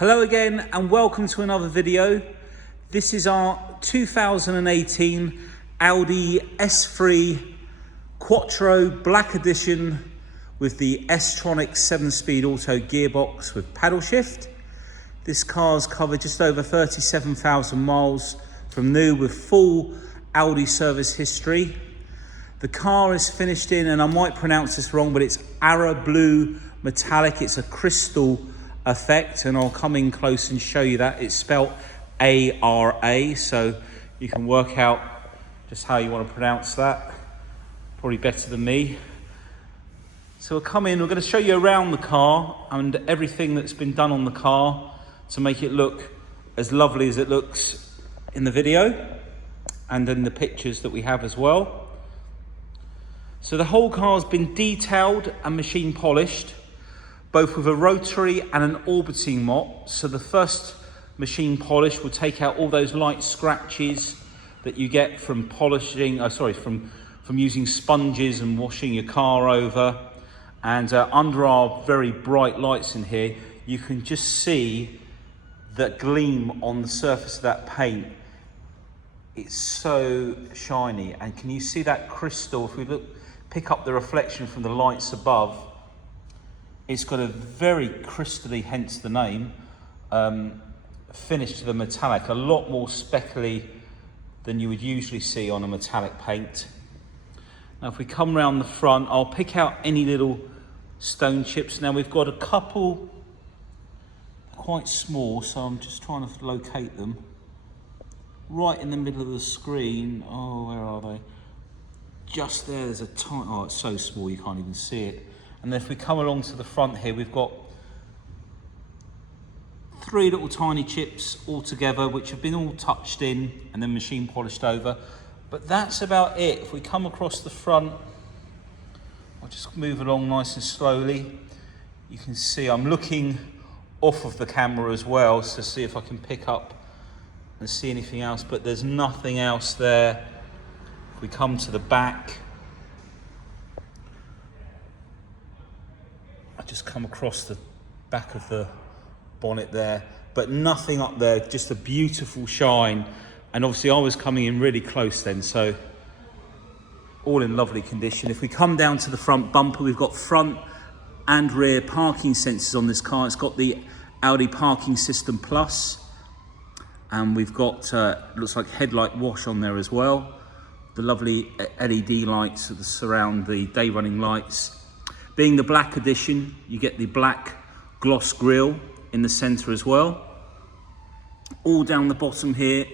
Hello again and welcome to another video. This is our 2018 Audi S3 Quattro Black Edition with the Stronic 7-speed auto gearbox with paddle shift. This car's covered just over 37,000 miles from new with full Audi service history. The car is finished in, and I might pronounce this wrong, but it's Ara Blue Metallic. It's a crystal effect, and I'll come in close and show you that. It's spelt A-R-A, so you can work out just how you want to pronounce that. Probably better than me. So we'll come in, we're going to show you around the car and everything that's been done on the car to make it look as lovely as it looks in the video and in the pictures that we have as well. So the whole car's been detailed and machine polished, both with a rotary and an orbiting mop. So the first machine polish will take out all those light scratches that you get from polishing, from using sponges and washing your car over. And under our very bright lights in here, you can just see that gleam on the surface of that paint. It's so shiny. And can you see that crystal? If we pick up the reflection from the lights above, it's got a very crystally, hence the name, finish to the metallic, a lot more speckly than you would usually see on a metallic paint. Now if we come around the front, I'll pick out any little stone chips. Now we've got a couple quite small, so I'm just trying to locate them. Right in the middle of the screen, oh, where are they? Just there, there's a tiny, oh, it's so small you can't even see it. And then if we come along to the front here, we've got 3 little tiny chips all together, which have been all touched in and then machine polished over. But that's about it. If we come across the front, I'll just move along nice and slowly. You can see I'm looking off of the camera as well to see if I can pick up and see anything else, but there's nothing else there. If we come to the back, I just come across the back of the bonnet there, but nothing up there, just a beautiful shine. And obviously I was coming in really close then, so all in lovely condition. If we come down to the front bumper, we've got front and rear parking sensors on this car. It's got the Audi Parking System Plus, and we've got looks like headlight wash on there as well. The lovely LED lights that surround the day running lights. Being the Black Edition, you get the black gloss grille in the center as well. All down the bottom here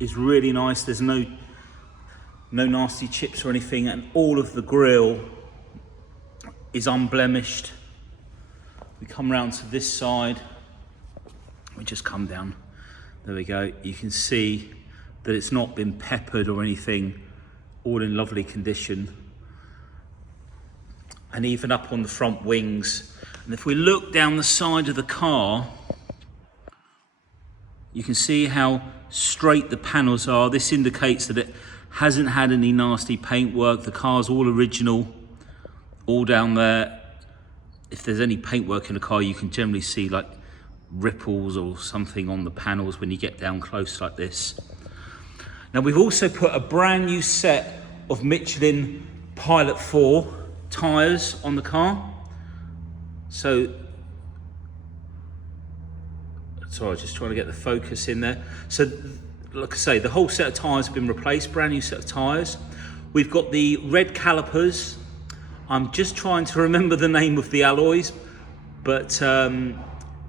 is really nice. There's no nasty chips or anything, and all of the grille is unblemished. We come round to this side, we just come down, there we go. You can see that it's not been peppered or anything, all in lovely condition. And even up on the front wings. And if we look down the side of the car, you can see how straight the panels are. This indicates that it hasn't had any nasty paintwork. The car's all original, all down there. If there's any paintwork in the car, you can generally see like ripples or something on the panels when you get down close like this. Now we've also put a brand new set of Michelin Pilot 4 tyres on the car. So, sorry, just trying to get the focus in there. So, like I say, the whole set of tyres have been replaced, brand new set of tyres. We've got the red calipers. I'm just trying to remember the name of the alloys, but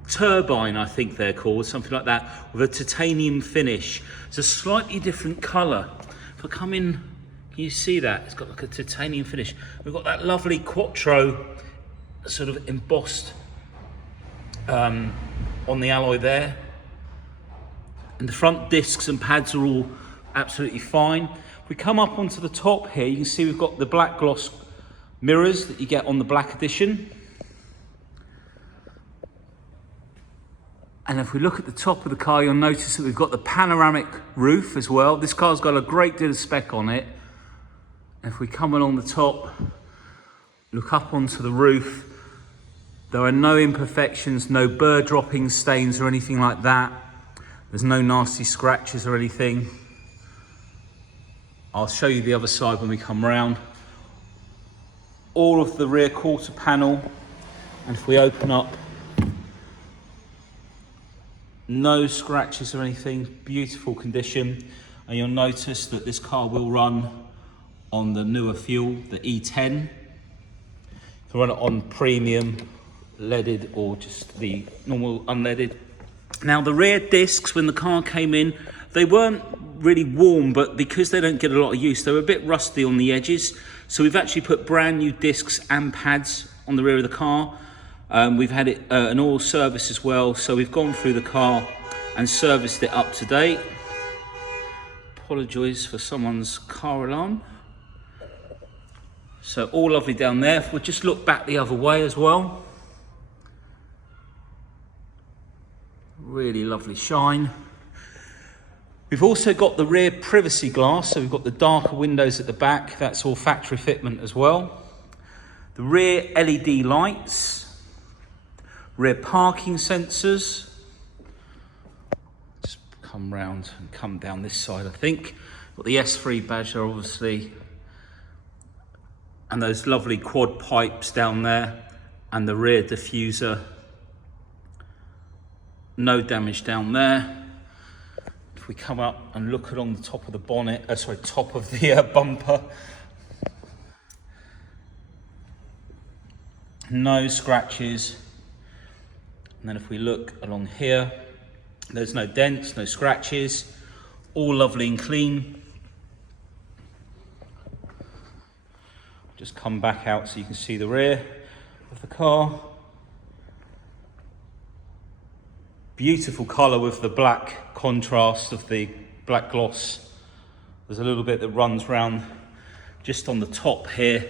turbine, I think they're called, something like that, with a titanium finish. It's a slightly different colour. If I come in, can you see that? It's got like a titanium finish. We've got that lovely Quattro sort of embossed on the alloy there. And the front discs and pads are all absolutely fine. If we come up onto the top here, you can see we've got the black gloss mirrors that you get on the Black Edition. And if we look at the top of the car, you'll notice that we've got the panoramic roof as well. This car's got a great deal of spec on it. And if we come along the top, look up onto the roof, There are no imperfections, no burr dropping stains or anything like that. There's no nasty scratches or anything. I'll show you the other side when we come round. All of the rear quarter panel, and if we open up, no scratches or anything, beautiful condition. And you'll notice that this car will run on the newer fuel, the E10. You can run it on premium, leaded, or just the normal unleaded. Now the rear discs, when the car came in, they weren't really warm, but because they don't get a lot of use, they were a bit rusty on the edges. So we've actually put brand new discs and pads on the rear of the car. We've had it an oil service as well, so we've gone through the car and serviced it up to date. Apologise for someone's car alarm. So all lovely down there. If we'll just look back the other way as well. Really lovely shine. We've also got the rear privacy glass, so we've got the darker windows at the back. That's all factory fitment as well. The rear LED lights, rear parking sensors. Just come round and come down this side, I think. Got the S3 badge there, obviously. And those lovely quad pipes down there, and the rear diffuser. No damage down there. If we come up and look along the top of the bonnet, top of the bumper, no scratches. And then if we look along here, there's no dents, no scratches, all lovely and clean. Just come back out so you can see the rear of the car. Beautiful colour with the black contrast of the black gloss. There's a little bit that runs round just on the top here,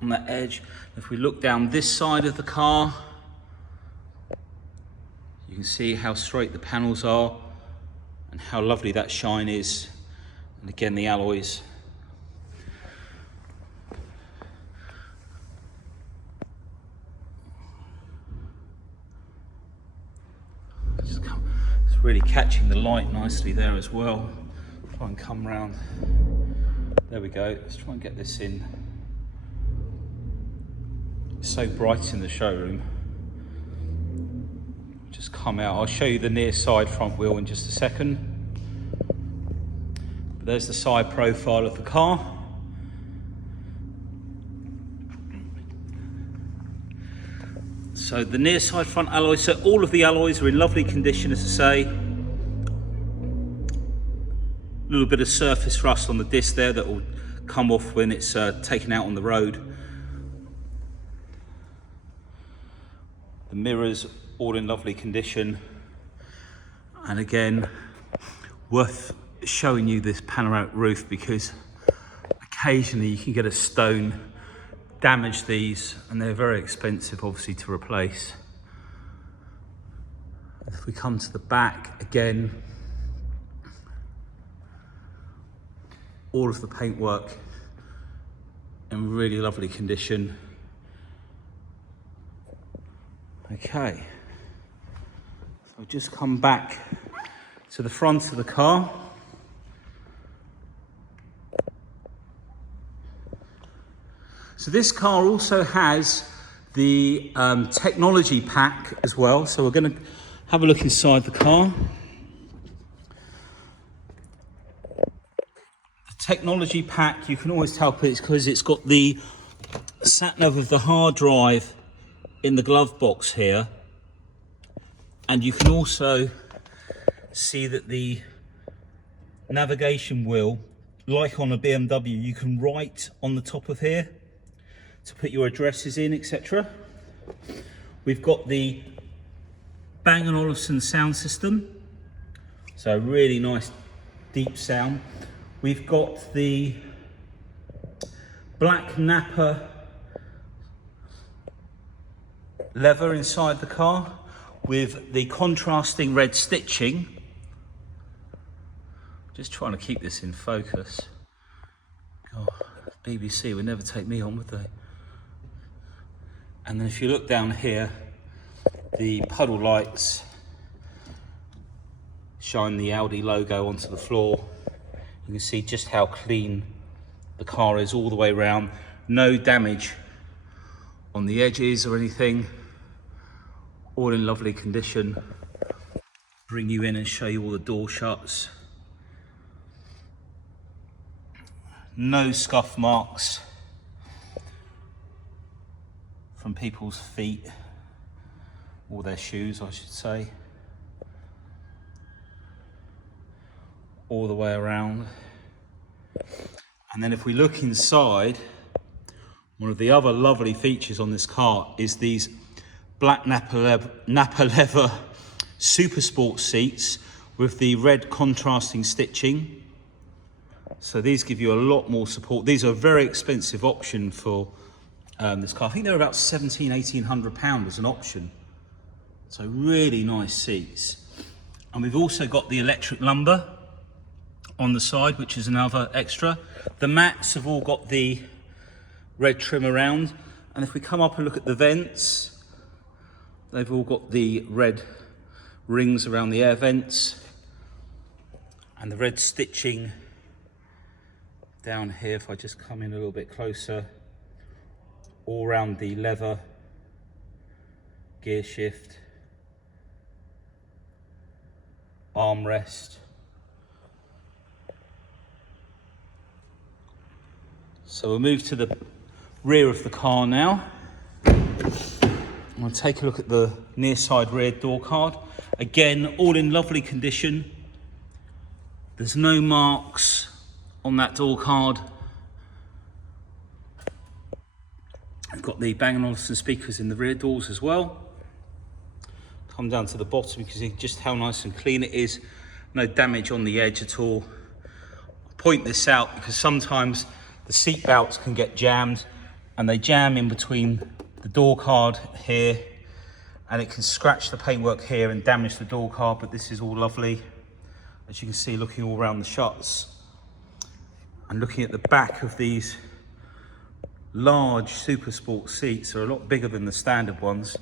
on that edge. If we look down this side of the car, you can see how straight the panels are and how lovely that shine is. And again, the alloys. It's really catching the light nicely there as well. Try and come round. There we go. Let's try and get this in. It's so bright in the showroom. Just come out. I'll show you the near side front wheel in just a second. But there's the side profile of the car. So the near side front alloys, so all of the alloys are in lovely condition, as I say. A little bit of surface rust on the disc there that will come off when it's taken out on the road. The mirrors all in lovely condition. And again, worth showing you this panoramic roof because occasionally you can get a stone, damage these, and they're very expensive obviously to replace. If we come to the back again, all of the paintwork in really lovely condition. Okay, so I'll just come back to the front of the car. So this car also has the technology pack as well. So we're going to have a look inside the car. The technology pack, you can always tell it's because it's got the sat-nav of the hard drive in the glove box here. And you can also see that the navigation wheel, like on a BMW, you can write on the top of here to put your addresses in, etc. We've got the Bang & Olufsen sound system, so really nice deep sound. We've got the black Nappa leather inside the car with the contrasting red stitching. Just trying to keep this in focus. God, BBC would never take me on, would they? And then if you look down here, the puddle lights shine the Audi logo onto the floor. You can see just how clean the car is all the way around. No damage on the edges or anything. All in lovely condition. Bring you in and show you all the door shuts. No scuff marks from people's feet, or their shoes I should say, all the way around. And then if we look inside, one of the other lovely features on this car is these black Nappa leather Super Sport seats with the red contrasting stitching. So these give you a lot more support. These are a very expensive option for this car. I think they're about £1,700–1,800 as an option. So really nice seats. And we've also got the electric lumbar on the side, which is another extra. The mats have all got the red trim around. And if we come up and look at the vents, they've all got the red rings around the air vents. And the red stitching down here, if I just come in a little bit closer, all around the leather, gear shift, armrest. So we'll move to the rear of the car now. I'll take a look at the near side rear door card. Again, all in lovely condition. There's no marks on that door card. I've got the Bang & Olufsen speakers in the rear doors as well. Come down to the bottom, you can see just how nice and clean it is. No damage on the edge at all. I point this out because sometimes the seat belts can get jammed, and they jam in between the door card here, and it can scratch the paintwork here and damage the door card, but this is all lovely. As you can see, looking all around the shuts and looking at the back of these large Super Sport seats, are a lot bigger than the standard ones.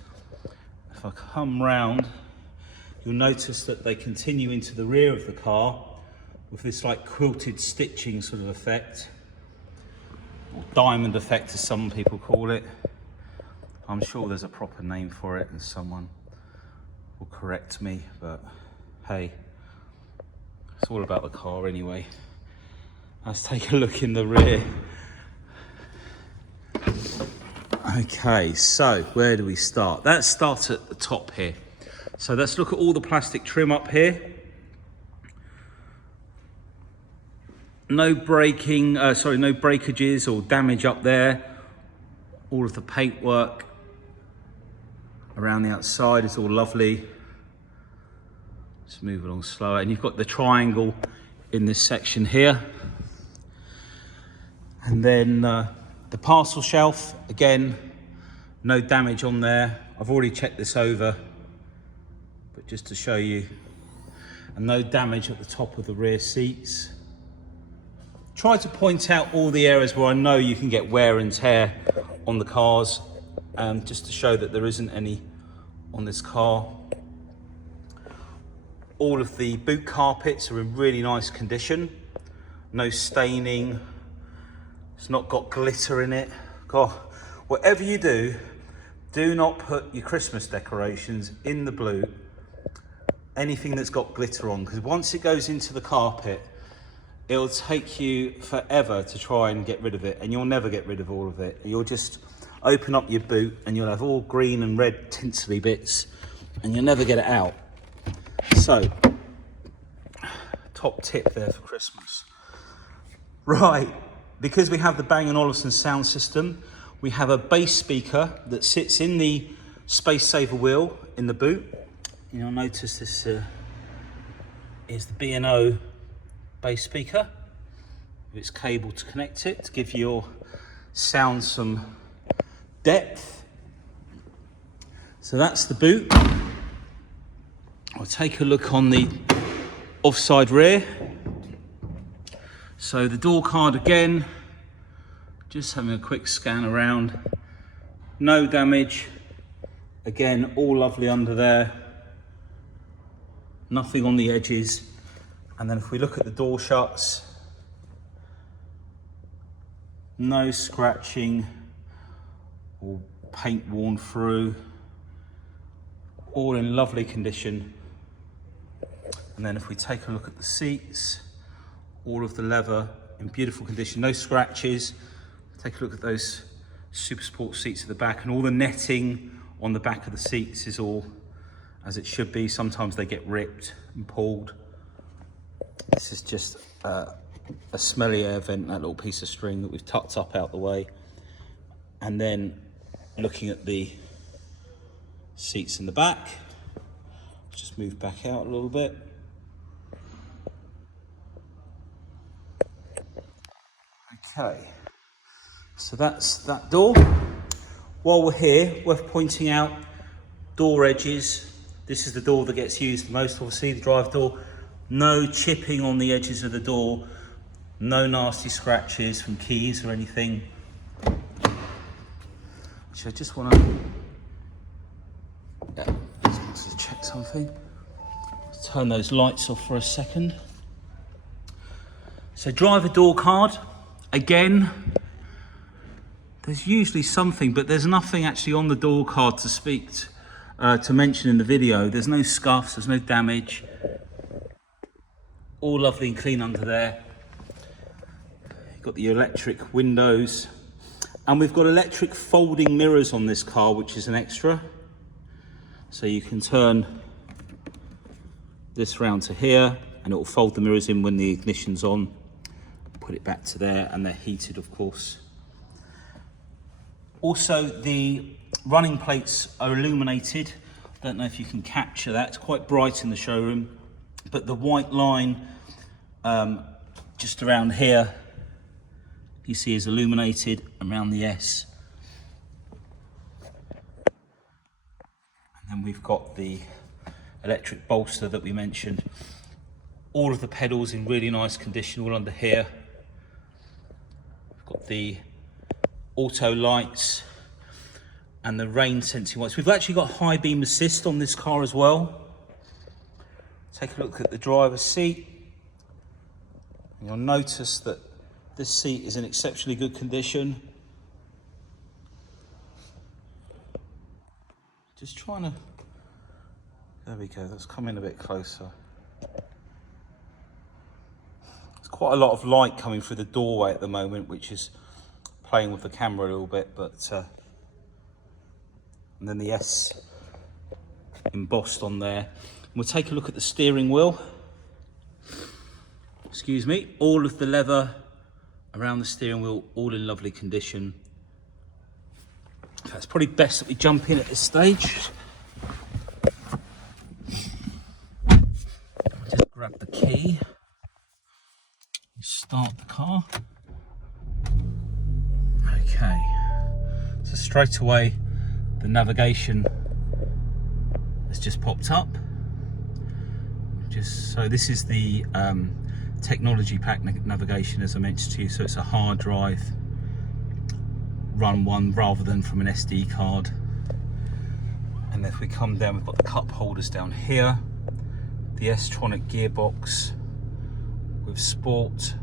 If I come round, you'll notice that they continue into the rear of the car with this like quilted stitching sort of effect, or diamond effect as some people call it. I'm sure there's a proper name for it and someone will correct me, but hey, it's all about the car anyway. Let's take a look in the rear. Okay, so where do we start? Let's start at the top here. So let's look at all the plastic trim up here. No breaking, no breakages or damage up there. All of the paintwork around the outside is all lovely. Let's move along slower. And you've got the triangle in this section here. And then the parcel shelf, again, no damage on there. I've already checked this over, but just to show you. And no damage at the top of the rear seats. Try to point out all the areas where I know you can get wear and tear on the cars, just to show that there isn't any on this car. All of the boot carpets are in really nice condition. No staining. It's not got glitter in it. God, whatever you do, do not put your Christmas decorations in the blue, anything that's got glitter on, because once it goes into the carpet, it'll take you forever to try and get rid of it, and you'll never get rid of all of it. You'll just open up your boot and you'll have all green and red tinsely bits, and you'll never get it out. So, top tip there for Christmas. Right. Because we have the Bang & Olufsen sound system, we have a bass speaker that sits in the space saver wheel in the boot. You'll notice this is the B&O bass speaker with its cable to connect it to give your sound some depth. So that's the boot. I'll take a look on the offside rear. So the door card again, just having a quick scan around. no damage. Again, all lovely under there. Nothing on the edges. And then if we look at the door shuts, no scratching or paint worn through, all in lovely condition. And then if we take a look at the seats, all of the leather in beautiful condition, no scratches. Take a look at those Super Sport seats at the back, and all the netting on the back of the seats is all as it should be. Sometimes they get ripped and pulled. This is just a smelly air vent, that little piece of string that we've tucked up out the way. And then looking at the seats in the back, just move back out a little bit. Okay, so that's that door. While we're here, worth pointing out door edges. This is the door that gets used the most, obviously, the drive door. No chipping on the edges of the door, no nasty scratches from keys or anything. Which I just want to check something. Let's turn those lights off for a second. So driver door card, again, there's usually something, but there's nothing actually on the door card to mention in the video. There's no scuffs, there's no damage. All lovely and clean under there. You've got the electric windows, and we've got electric folding mirrors on this car, which is an extra. So you can turn this round to here and it will fold the mirrors in when the ignition's on. Put it back to there, and they're heated, of course. Also, the running plates are illuminated. I don't know if you can capture that. It's quite bright in the showroom, but the white line just around here, you see, is illuminated around the S. And then we've got the electric bolster that we mentioned. All of the pedals in really nice condition, all under here. We've got the auto lights and the rain sensing lights. We've actually got high beam assist on this car as well. Take a look at the driver's seat. And you'll notice that this seat is in exceptionally good condition. Just trying to, there we go, let's come in a bit closer. There's quite a lot of light coming through the doorway at the moment, which is playing with the camera a little bit, but and then the S embossed on there. And we'll take a look at the steering wheel. Excuse me, all of the leather around the steering wheel, all in lovely condition. It's probably best that we jump in at this stage. Just grab the key, start the car. Okay, so straight away the navigation has just popped up. So this is the technology pack navigation, as I mentioned to you. So it's a hard drive run one rather than from an SD card. And if we come down, we've got the cup holders down here, the Stronic gearbox with sport.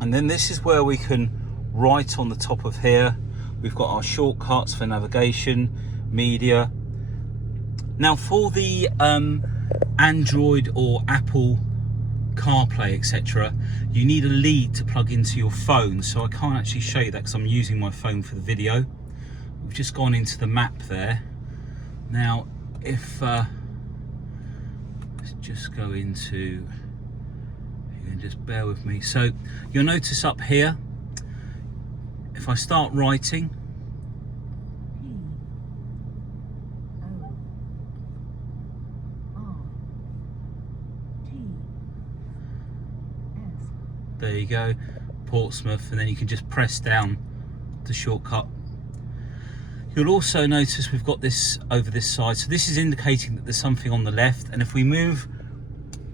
And then this is where we can write on the top of here. We've got our shortcuts for navigation, media. Now for the Android or Apple CarPlay, etc., you need a lead to plug into your phone. So I can't actually show you that because I'm using my phone for the video. We've just gone into the map there. Now, if let's just go into, you can just bear with me. So you'll notice up here, if I start writing, there you go, Portsmouth, and then you can just press down the shortcut. You'll also notice we've got this over this side, so this is indicating that there's something on the left. And if we move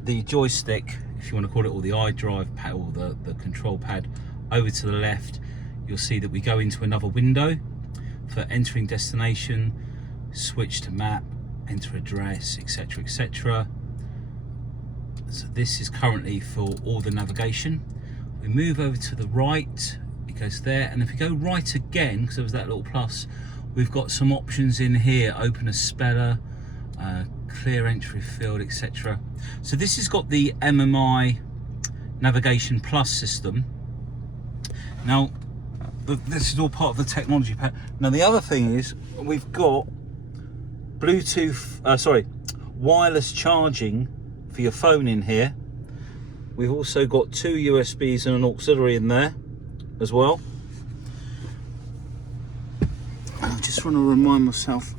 the joystick, if you want to call it, or the iDrive pad, or the control pad over to the left, you'll see that we go into another window for entering destination, switch to map, enter address, etc, etc. So this is currently for all the navigation. We move over to the right, it goes there, and if we go right again, because there was that little plus, we've got some options in here: open a speller, clear entry field, etc. So this has got the Mmi Navigation Plus system. Now this is all part of the technology pack. Now the other thing is we've got Bluetooth, wireless charging for your phone in here. We've also got 2 USBs and an auxiliary in there as well. I just want to remind myself.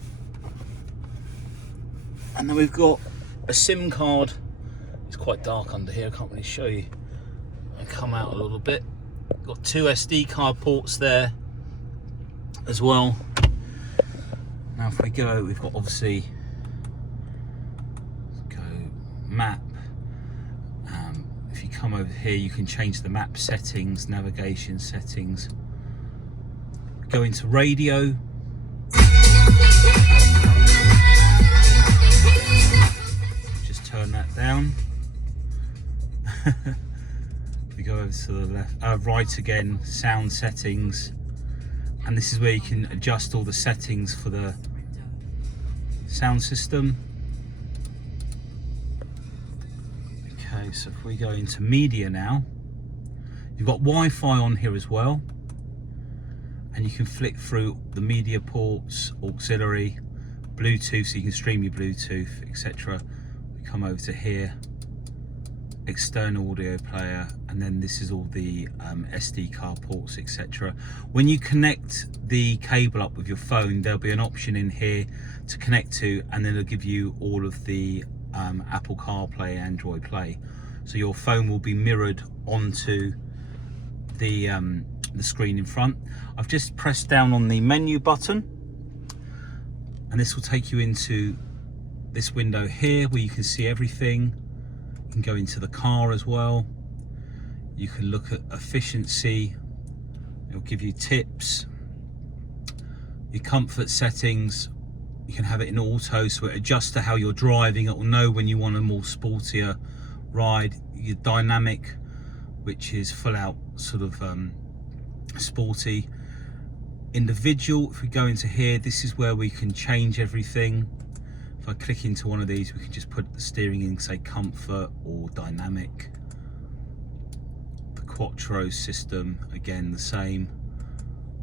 And then we've got a SIM card. It's quite dark under here, I can't really show you. I come out a little bit. Got 2 SD card ports there as well. Now if we go, we've got obviously map. If you come over here, you can change the map settings, navigation settings. Go into radio. Just turn that down. We go over to the left, right again, sound settings, and this is where you can adjust all the settings for the sound system. Okay, so if we go into media now, you've got Wi-Fi on here as well, and you can flick through the media ports, auxiliary, Bluetooth, so you can stream your Bluetooth, etc. We come over to here, external audio player, and then this is all the SD card ports, etc. When you connect the cable up with your phone, there'll be an option in here to connect to, and then it'll give you all of the Apple CarPlay, Android Play, so your phone will be mirrored onto the screen in front. I've just pressed down on the menu button, and this will take you into this window here where you can see everything. You can go into the car as well. You can look at efficiency. It'll give you tips. Your comfort settings, you can have it in auto, so it adjusts to how you're driving. It will know when you want a more sportier ride. Your dynamic, which is full out sort of sporty. Individual, if we go into here, this is where we can change everything. If I click into one of these, we can just put the steering in, say comfort or dynamic. The Quattro system, again the same,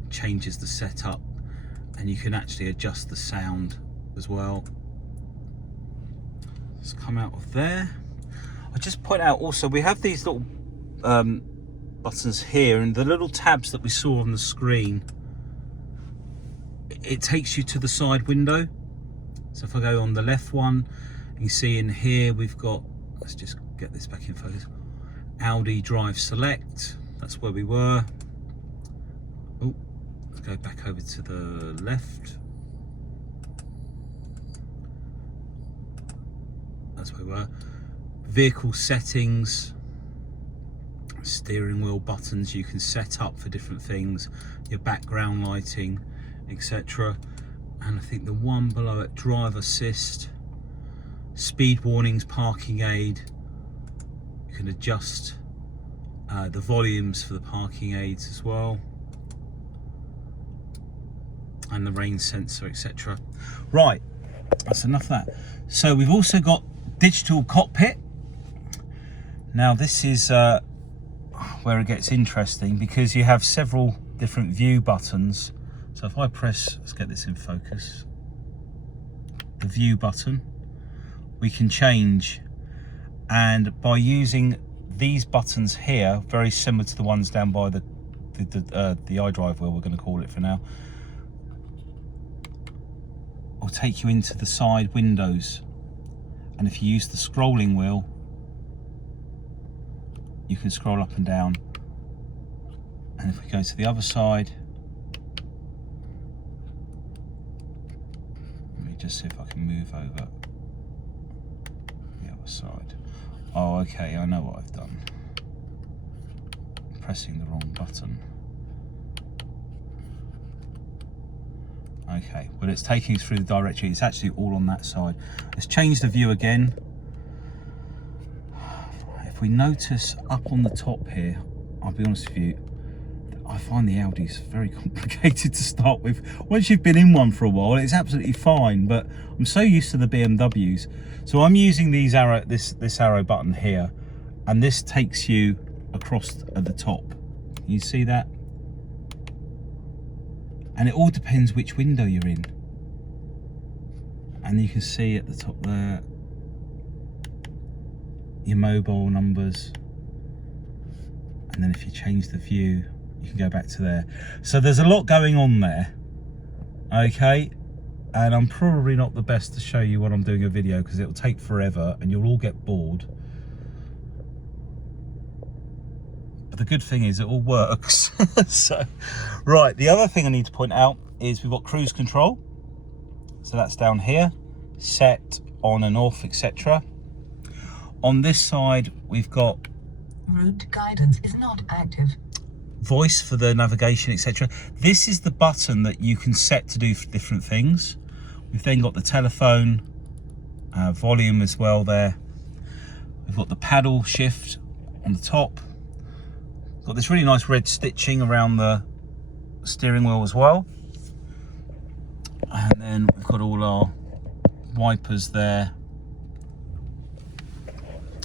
changes the setup, and you can actually adjust the sound as well. Let's come out of there. I'll just point out also, we have these little buttons here, and the little tabs that we saw on the screen, it takes you to the side window. So if I go on the left one, you see in here we've got, let's just get this back in focus, Audi Drive Select, that's where we were. Oh, let's go back over to the left. That's where we were. Vehicle settings, steering wheel buttons you can set up for different things, your background lighting, etc. And I think the one below it, drive assist, speed warnings, parking aid. You can adjust the volumes for the parking aids as well, and the rain sensor, etc. Right, that's enough of that. So we've also got digital cockpit. Now this is where it gets interesting, because you have several different view buttons. So if I press, let's get this in focus, the view button, we can change, and by using these buttons here, very similar to the ones down by the iDrive wheel, we're going to call it for now, will take you into the side windows. And if you use the scrolling wheel, you can scroll up and down. And if we go to the other side, let me just see if I can move over the other side. Oh, okay, I know what I've done. I'm pressing the wrong button. Okay, well it's taking us through the directory. It's actually all on that side. Let's change the view again. If we notice up on the top here, I'll be honest with you, I find the Audis very complicated to start with. Once you've been in one for a while, it's absolutely fine, but I'm so used to the BMWs. So I'm using this arrow button here, and this takes you across at the top. You see that? And it all depends which window you're in. And you can see at the top there, your mobile numbers. And then if you change the view, you can go back to there. So there's a lot going on there, okay? And I'm probably not the best to show you when I'm doing a video because it'll take forever and you'll all get bored. But the good thing is it all works. So, right, the other thing I need to point out is we've got cruise control. So that's down here, set, on and off, etc. On this side, we've got route guidance is not active. Voice for the navigation, etc. This is the button that you can set to do different things. We've then got the telephone, volume as well there. We've got the paddle shift on the top. Got this really nice red stitching around the steering wheel as well. And then we've got all our wipers there.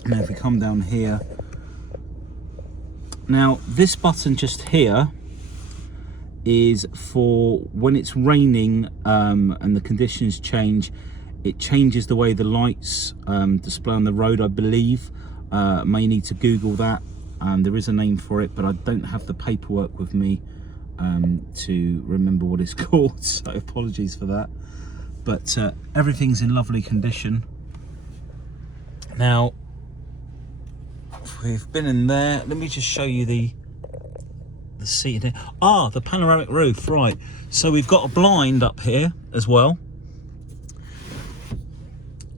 And then if we come down here, now this button just here is for when it's raining and the conditions change. It changes the way the lights display on the road, I believe. May need to Google that. There is a name for it, but I don't have the paperwork with me to remember what it's called, so apologies for that. But everything's in lovely condition. Now, we've been in there. Let me just show you the seat here. Ah, the panoramic roof, right. So we've got a blind up here as well.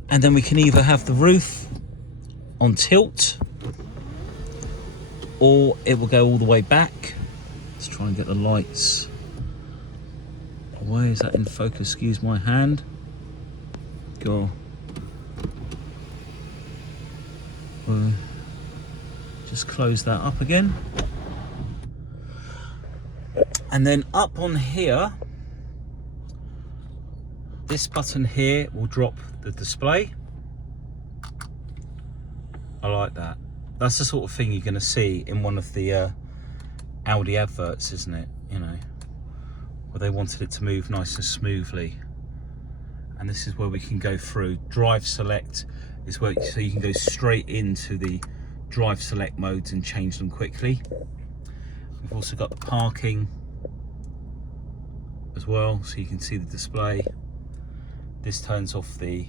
And then we can either have the roof on tilt, or it will go all the way back. Let's try and get the lights away. Is that in focus? Excuse my hand. Go. Just close that up again. And then up on here, this button here will drop the display. I like that. That's the sort of thing you're going to see in one of the Audi adverts, isn't it? You know, where they wanted it to move nice and smoothly. And this is where we can go through. Drive select is where, so you can go straight into the drive select modes and change them quickly. We've also got the parking as well, so you can see the display. This turns off the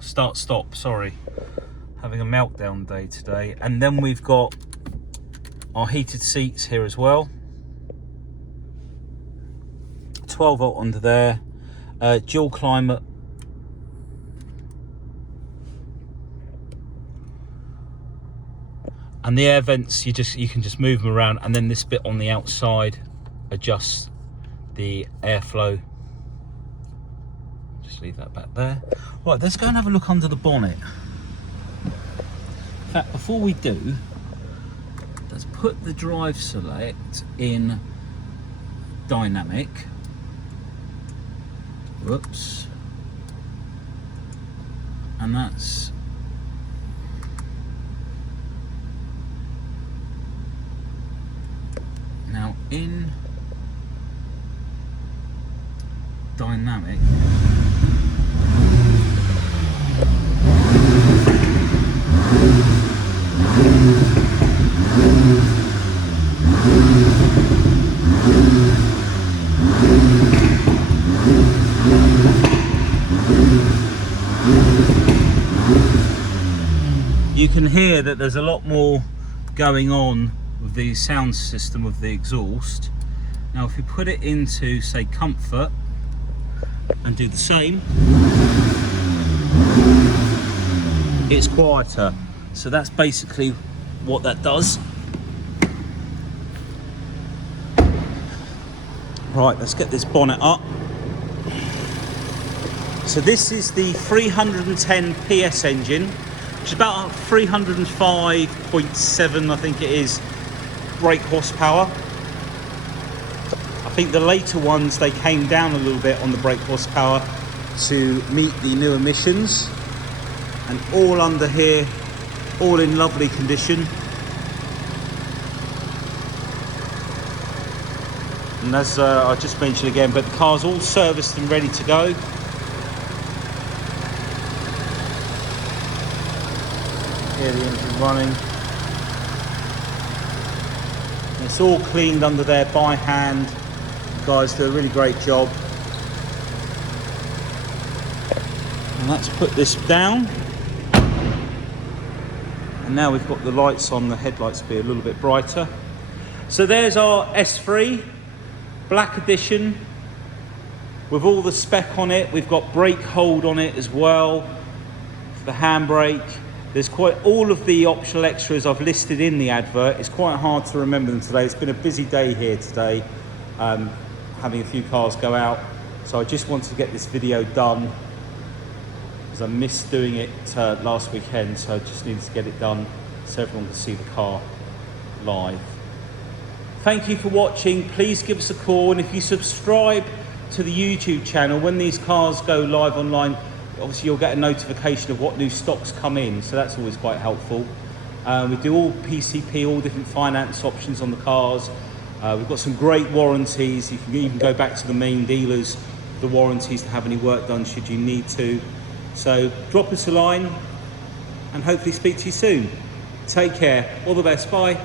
start stop, sorry, having a meltdown day today. And then we've got our heated seats here as well, 12 volt under there, dual climate, and the air vents, you can just move them around, and then this bit on the outside adjusts the airflow. Just leave that back there. Right, let's go and have a look under the bonnet. In fact, before we do, let's put the drive select in dynamic. Whoops. And that's now in dynamic. You can hear that there's a lot more going on with the sound system of the exhaust. Now if we put it into, say, comfort and do the same, it's quieter. So that's basically what that does. Right, let's get this bonnet up. So this is the 310 PS engine, which is about 305.7, I think it is, brake horsepower. I think the later ones, they came down a little bit on the brake horsepower to meet the new emissions. And all under here, all in lovely condition. And as I just mentioned again, but the car's all serviced and ready to go. Here the engine running. And it's all cleaned under there by hand. The guys do a really great job. And let's put this down. And now we've got the lights on, the headlights be a little bit brighter. So there's our S3 Black Edition with all the spec on it. We've got brake hold on it as well for the handbrake. There's quite all of the optional extras I've listed in the advert. It's quite hard to remember them today. It's been a busy day here today, having a few cars go out. So I just wanted to get this video done because I missed doing it last weekend. So I just needed to get it done so everyone can see the car live. Thank you for watching. Please give us a call, and if you subscribe to the YouTube channel, when these cars go live online, obviously you'll get a notification of what new stocks come in, so that's always quite helpful. We do all PCP, all different finance options on the cars. We've got some great warranties. You can even go back to the main dealers, the warranties, to have any work done should you need to. So drop us a line and hopefully speak to you soon. Take care. All the best. Bye.